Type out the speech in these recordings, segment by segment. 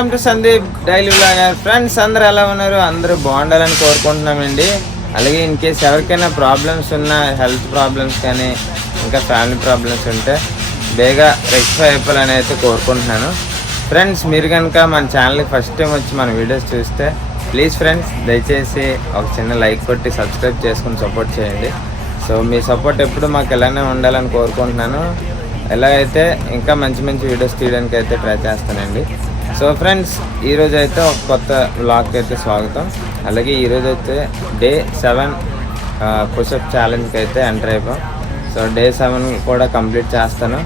Welcome to Sandeep daily blogger friends అందరు ఎలా ఉన్నారు? అందరూ బాగుండాలని కోరుకుంటున్నామండి. అలాగే ఇన్ కేస్ ఎవరికైనా ప్రాబ్లమ్స్ ఉన్నా హెల్త్ ప్రాబ్లమ్స్ కానీ ఇంకా ఫ్యామిలీ ప్రాబ్లమ్స్ ఉంటే బేగా రెక్టిఫై అయిపోవాలని అయితే కోరుకుంటున్నాను. ఫ్రెండ్స్ మీరు కనుక మన ఛానల్కి ఫస్ట్ టైం వచ్చి మన వీడియోస్ చూస్తే ప్లీజ్ ఫ్రెండ్స్ దయచేసి ఒక చిన్న లైక్ కొట్టి సబ్స్క్రైబ్ చేసుకుని సపోర్ట్ చేయండి. సో మీ సపోర్ట్ ఎప్పుడు మాకు ఎలానే ఉండాలని కోరుకుంటున్నాను. ఎలాగైతే ఇంకా మంచి మంచి వీడియోస్ తీయడానికి అయితే ట్రై చేస్తానండి. సో ఫ్రెండ్స్ ఈరోజు అయితే ఒక కొత్త వ్లాగ్కి అయితే స్వాగతం. అలాగే ఈరోజు అయితే డే సెవెన్ పుషప్ ఛాలెంజ్కి అయితే ఎంటర్ అయిపోయాం. సో డే సెవెన్ కూడా కంప్లీట్ చేస్తాను.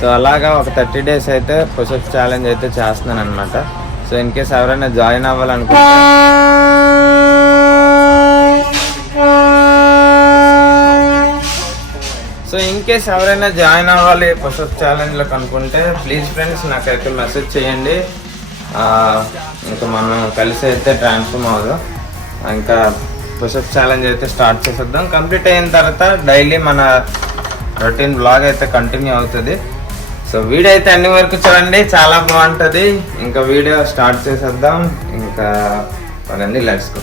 సో అలాగా ఒక థర్టీ డేస్ అయితే పుషప్ ఛాలెంజ్ అయితే చేస్తున్నాను అనమాట సో ఇన్ కేస్ ఎవరైనా జాయిన్ అవ్వాలనుకుంటే సో ఇన్ కేస్ ఎవరైనా జాయిన్ అవ్వాలి పుషప్ ఛాలెంజ్లో అనుకుంటే ప్లీజ్ ఫ్రెండ్స్ నాకైతే మెసేజ్ చేయండి. ఇంకా మనం కలిసి అయితే ట్రాన్స్ఫామ్ అవ్వదు. ఇంకా పుషప్ ఛాలెంజ్ అయితే స్టార్ట్ చేసేద్దాం. కంప్లీట్ అయిన తర్వాత డైలీ మన రొటీన్ బ్లాగ్ అయితే కంటిన్యూ అవుతుంది. సో వీడియో అయితే అన్ని వరకు చూడండి. చాలా బాగుంటుంది. ఇంకా వీడియో స్టార్ట్ చేసేద్దాం. ఇంకా పదండి let's go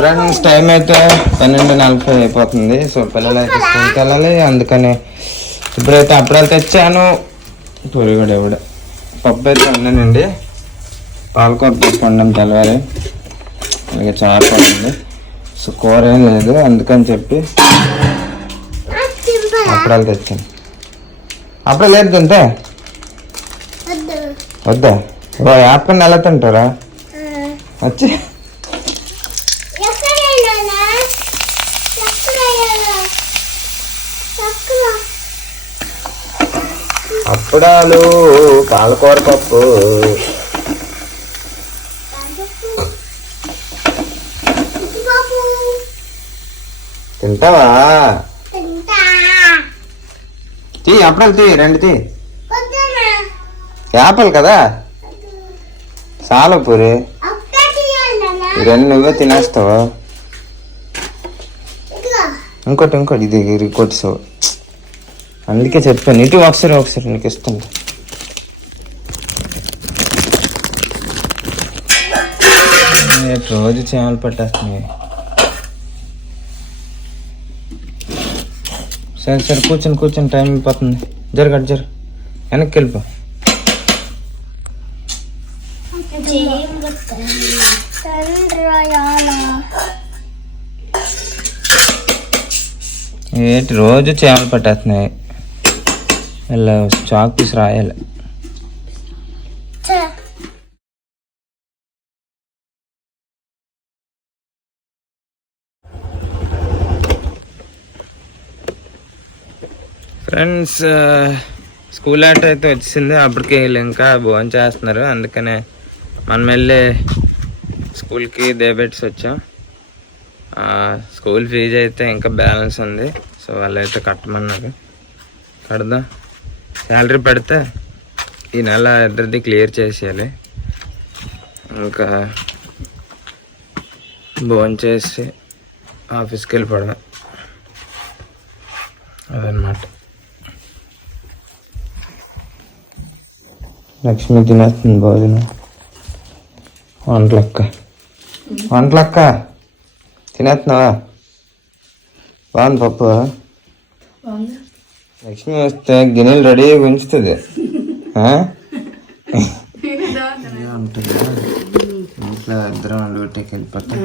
friends time అయితే పన్నెండు నలభై అయిపోతుంది. సో పిల్లలు అయితే స్కూల్కి వెళ్ళాలి. అందుకని ఇప్పుడైతే అప్పుడాలు తెచ్చాను. పొరిగడు ఎవడ పప్పు అయితే ఉన్నానండి పాలకూర పప్పు వండాం తెలవాలి అలాగే చారు కూడా ఉంది. సో కూర ఏం లేదు. అందుకని చెప్పి అప్పుడాలు తెచ్చాను. అప్పుడే లేదు తింటే? వద్దా. ఓ యాప్కొని ఎలా తింటారా? వచ్చి అప్పుడాలు పాలకూర పప్పు. తింటావా? తీ అప్పుడాలు తీ రెండు తీ. చేపలు కదా? చాలా పూరి రెండు నువ్వే తినేస్తావా? ఇంకోటి ఇంకోటి ఇది ఇది కొట్టిసావు అందుకే చెప్పాను. ఇటు ఒకసారి ఒకసారి నీకు ఇస్తుంది రోజు చేమలు పట్టేస్తున్నాయి. సరే సరే కూర్చొని కూర్చొని టైం అయిపోతుంది. జరగడు జరు. వెనక్కి వెళ్ళిపో. ఏంటి రోజు చేమలు పట్టేస్తున్నాయి. ఇలా చాక్ పీస్ రాయాలి ఫ్రెండ్స్ స్కూల్ ఆట అయితే వచ్చింది అప్పటికి వీళ్ళు ఇంకా భోజనం చేస్తున్నారు. అందుకనే మనం వెళ్ళి స్కూల్కి దేబెట్స్ వచ్చాం. స్కూల్ ఫీజు అయితే ఇంకా బ్యాలెన్స్ ఉంది. సో వాళ్ళు అయితే కట్టమన్నారు. కడదాం. శాలరీ పెడితే ఈ నెల ఇద్దరిది క్లియర్ చేసేయాలి. ఇంకా భోజనం చేసి ఆఫీస్కి వెళ్ళిపోవడం అదనమాట లక్ష్మి తినేస్తుంది భోజనం. వంటలక్క. వంటలక్క తినేస్తున్నావా? బాగుంది పప్పు. లక్ష్మి వస్తే గిన్నెలు రెడీ ఉంచుతుంది ఇంట్లో ఇద్దరం డ్యూటీకి వెళ్ళిపోతాం.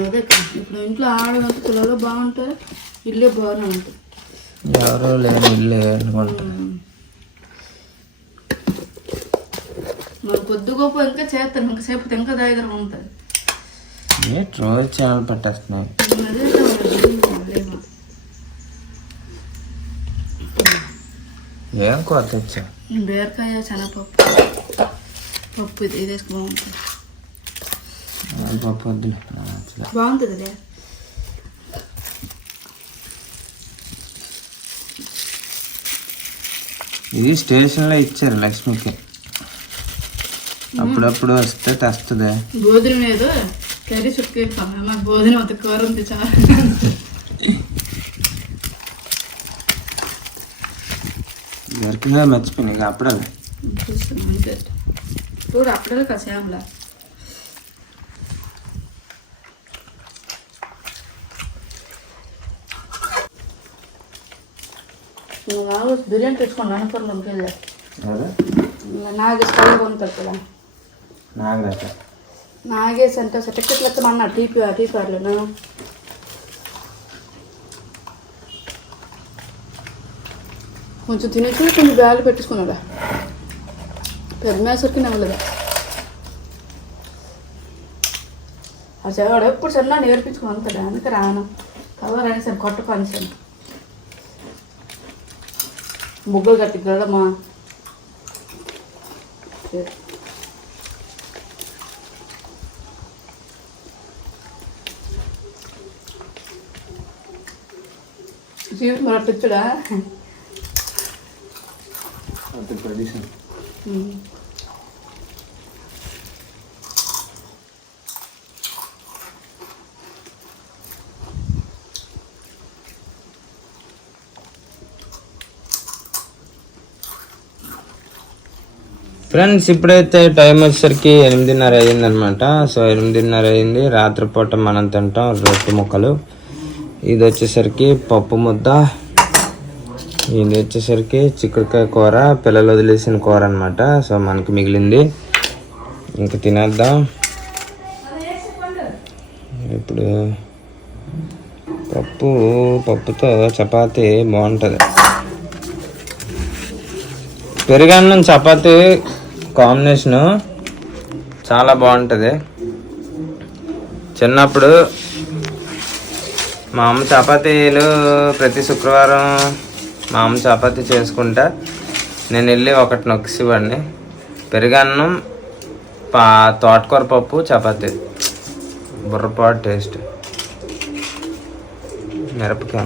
ఇప్పుడు ఇంట్లో ఆడగంతులలో బాగుంటుంది ఇల్లే బాగానే ఉంటుంది ఎవరో లేని ఇల్లు అనుకుంటా మరి కొద్ది గొప్ప ఇంకా చేస్తాను ఇంకా సేపు ఇంకా దగ్గర ఉంటుంది ఏంటి రోజు ఛానల్ పట్టేస్తున్నాయి ఏం కొత్త వచ్చా బీరకాయ శనగపప్పు పప్పు. ఇది ఇది బాగుంటుంది. పప్పు వద్దులే. బాగుంటుందిలే ఇది స్టేషన్లో ఇచ్చారు లక్ష్మికి. అప్పుడప్పుడు వస్తే తెస్తుంది. గోధుమ మీద కర్రీ చుక్క నాకు గోధుమ అంత కూర ఉంది చాలా. జర్కిన్ మర్చిపోయినాయి అప్పుడు చూడు అప్పుడే కషాయంలా బిర్యానీ తెచ్చుకోండి అనుకోరు పంపేది నాగేష్ కళ్ళు కొనుక్కొచ్చా నాగేష్ నాగేష్ అంటే సర్టిఫికెట్లు ఎత్తమన్నా టీపీ టీపీ అట్లా కొంచెం తినేసి కొంచెం గాలి పెట్టుకున్నాడా పెద్ద మేసరికి నవ్వలేదా ఆ చెవాడు ఎప్పుడు చిన్న నేర్పించుకుని అంతడా అందుకే రాను. కవర్ అనేసాను కొట్ట అనేసాను ముగ్గులు కట్టి గడమా జీవితం మరి Ah, అట్టొచ్చుడా ప్రదేశం ఫ్రెండ్స్ ఇప్పుడైతే టైం వచ్చేసరికి ఎనిమిదిన్నర అయ్యిందనమాట సో ఎనిమిదిన్నర అయింది రాత్రిపూట మనం తింటాం రొట్టె ముక్కలు. ఇది వచ్చేసరికి పప్పు ముద్ద. ఇది వచ్చేసరికి చిక్కుడుకాయ కూర పిల్లలు వదిలేసిన కూర అనమాట సో మనకి మిగిలింది. ఇంక తినేద్దాం. ఇప్పుడు పప్పు పప్పుతో చపాతి బాగుంటుంది. పెరుగన్నం చపాతి కాంబినేషను చాలా బాగుంటుంది. చిన్నప్పుడు మా అమ్మ చపాతీలు ప్రతి శుక్రవారం మా అమ్మ చపాతీ చేసుకుంటా. నేను వెళ్ళి ఒకటి నొక్కిసివ్వండి పెరుగన్నం పా తోటకూర పప్పు చపాతీ. బుర్రపాటు టేస్ట్. మిరపకాయ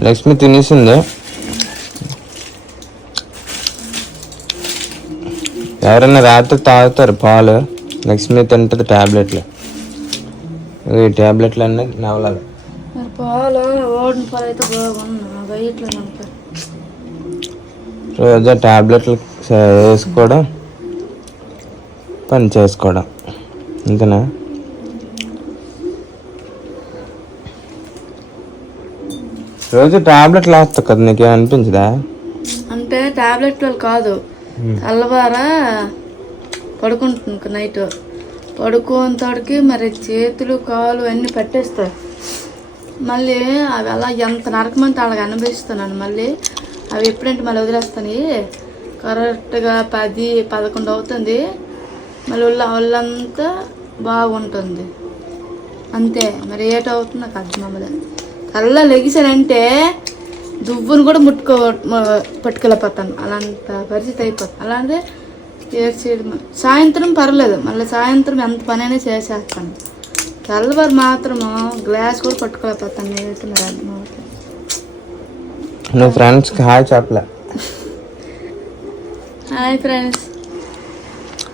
లక్ష్మి తినేసింది? ఎవరైనా రాత్రి తాగుతారు పాలు. లక్ష్మి తింటుంది ట్యాబ్లెట్లు ఈ ట్యాబ్లెట్లు అన్నీ నవలాలి పాలు ఓడిన పాలు అయితే రోజు ట్యాబ్లెట్లు సే- వేసుకోవడం పని చేసుకోవడం. అంతేనా? రోజు ట్యాబ్లెట్లు వేస్తావు కదా నీకేం అనిపించదా అంటే టాబ్లెట్ కాదు. తెల్లవారా పడుకుంటుంది నైట్. పడుకోనితోడికి మరి చేతులు కాలు అన్నీ పట్టేస్తాయి. మళ్ళీ అవి అలా ఎంత నరకమంటే అలాగ అనుభవిస్తున్నాను. మళ్ళీ అవి ఎప్పుడంటే మళ్ళీ వదిలేస్తాను కరెక్ట్గా పది పదకొండు అవుతుంది. మళ్ళీ ఒళ్ళు ఒళ్ళంతా బాగుంటుంది. అంతే. మరి ఏటవుతుంది నాకు అర్థం అవ్వలేదు. కళ్ళ లెగిసానంటే దువ్వును కూడా ముట్టుకో పట్టుకెళ్ళిపోతాను. అలాంటి పరిస్థితి అయిపోతుంది. అలాంటి ఏడ్చేయడం సాయంత్రం పర్లేదు. మళ్ళీ సాయంత్రం ఎంత పనైనా చేసేస్తాను. తెల్లవారు మాత్రము గ్లాస్ కూడా పట్టుకోలేకపోతాను నేనైతే నువ్వు ఫ్రెండ్స్కి హాయ్ చెప్పలే. Hi friends.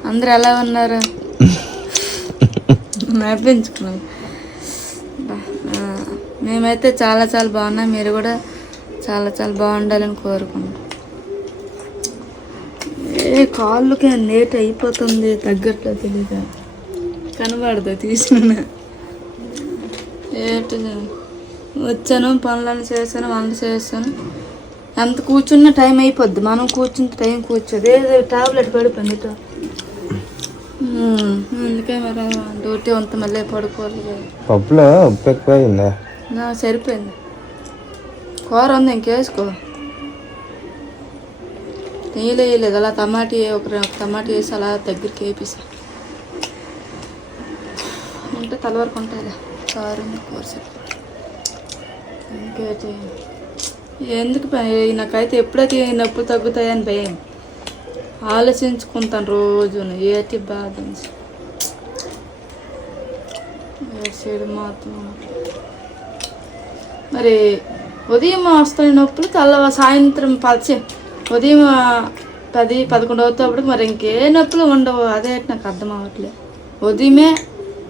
అందరు ఎలా ఉన్నారు? నవ్వించుకున్నాం ఆ, మేమైతే చాలా చాలా బాగున్నాం. మీరు కూడా చాలా చాలా బాగుండాలని కోరుకుంటాం ఏ కాళ్ళకి నేట్ అయిపోతుంది తగ్గట్లో తెలీదు కనబడదు తీసిన. ఏంటి వచ్చాను పనులను చేశాను వంట చేశాను. ఎంత కూర్చున్న టైం అయిపోద్ది మనం కూర్చుంటే టైం కూర్చోదు. ఏదో టాబ్లెట్ పడిపోయింది అందుకే మరి డ్యూటీ అంత మళ్ళీ పడుకోవాలి. పప్పులో ఉప్పు ఎక్కువైందా? నా సరిపోయింది. కూర ఉంది ఇంకేసుకో నీళ్ళు వేయలేదు అలా టమాటీ ఒక టమాటా టమాటీ వేసి అలా దగ్గరికి వేపిస్తా. ఉంటే తల వరకు ఉంటుంది కారు ఉంది, కూర ఎందుకు నాకైతే ఎప్పుడైతే నొప్పులు తగ్గుతాయని భయం. ఆలోచించుకుంటాను రోజు ఏటి బాధ అనేసి. మాత్రం. మరి ఉదయం వస్తున్న నొప్పులు తెల్ల సాయంత్రం పలచే ఉదయం పది పదకొండు అవుతాప్పుడు మరి ఇంకే నొప్పులు ఉండవు. అదే నాకు అర్థం అవ్వట్లేదు. ఉదయమే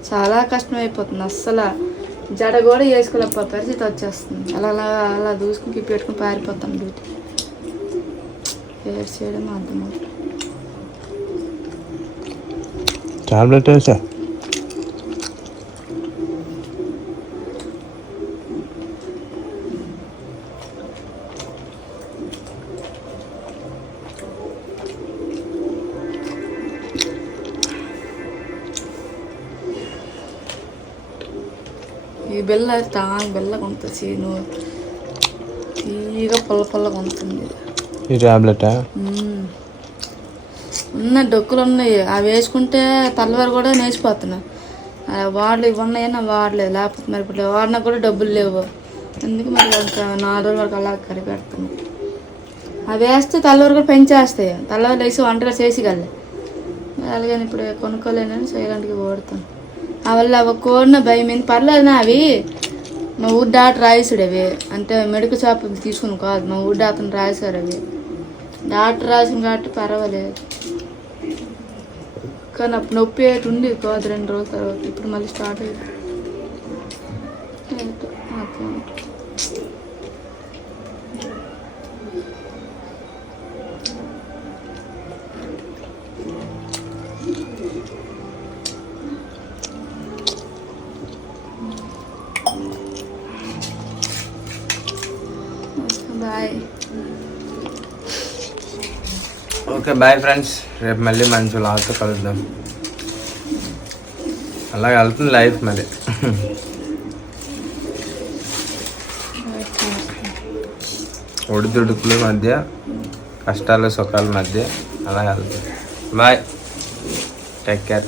చాలా కష్టం అయిపోతుంది అస్సలు జడ కూడా వేసుకోలేకపో పరిస్థితి వచ్చేస్తుంది. అలా అలా అలా దూసుకుని పెట్టుకుని పారిపోతాను డ్యూటీ. ఏడు చేయడం అర్థం అవ్వట్లేదు. టాబ్లెట్ వేసా? ఈ బెల్ల టాంగ్ బెల్లగా ఉంటుంది చీను తీగా పొల్ల పొల్లగా ఉంటుంది ఈ టాబ్లెటా. ఉన్న డొక్కులు ఉన్నాయి. అవి వేసుకుంటే తలవారు కూడా నేసిపోతున్నా వాడలు ఇవి ఉన్నాయని అవి వాడలేదు. లేకపోతే మరి ఇప్పుడు వాడినా కూడా డబ్బులు లేవు. ఎందుకు మరి నాలుగు రోజుల వరకు అలా కరిపెడుతున్నాను అవి వేస్తే తలవారు కూడా పెంచేస్తాయి. తలవారు వేసి వంటగా చేసిగలే అలాగని ఇప్పుడు కొనుక్కోలేనని సైలెంట్గా ఓడుతాను వల్ల అవ కోడిన భయం ఏంది? పర్లేదు అవి మా ఊరు డాక్టర్ రాయిసాడు అవి అంటే మెడికల్ షాప్ తీసుకుని కాదు. మా ఊరు డాక్టర్ రాయిసాడు అవి డాక్టర్ రాసిన కాబట్టి పర్వాలేదు. కానీ అప్పుడు నొప్పి ఏటి ఉంది కాదు రెండు రోజుల తర్వాత. ఇప్పుడు మళ్ళీ స్టార్ట్ అయింది బాయ్. Okay bye friends. రేపు మళ్ళీ మంచి లాతో కలుద్దాం. అలా వెళ్తుంది లైఫ్ మరి. ఒడిదుడుకుల మధ్య కష్టాలు సుఖాల మధ్య అలా వెళ్తుంది. బాయ్. Take care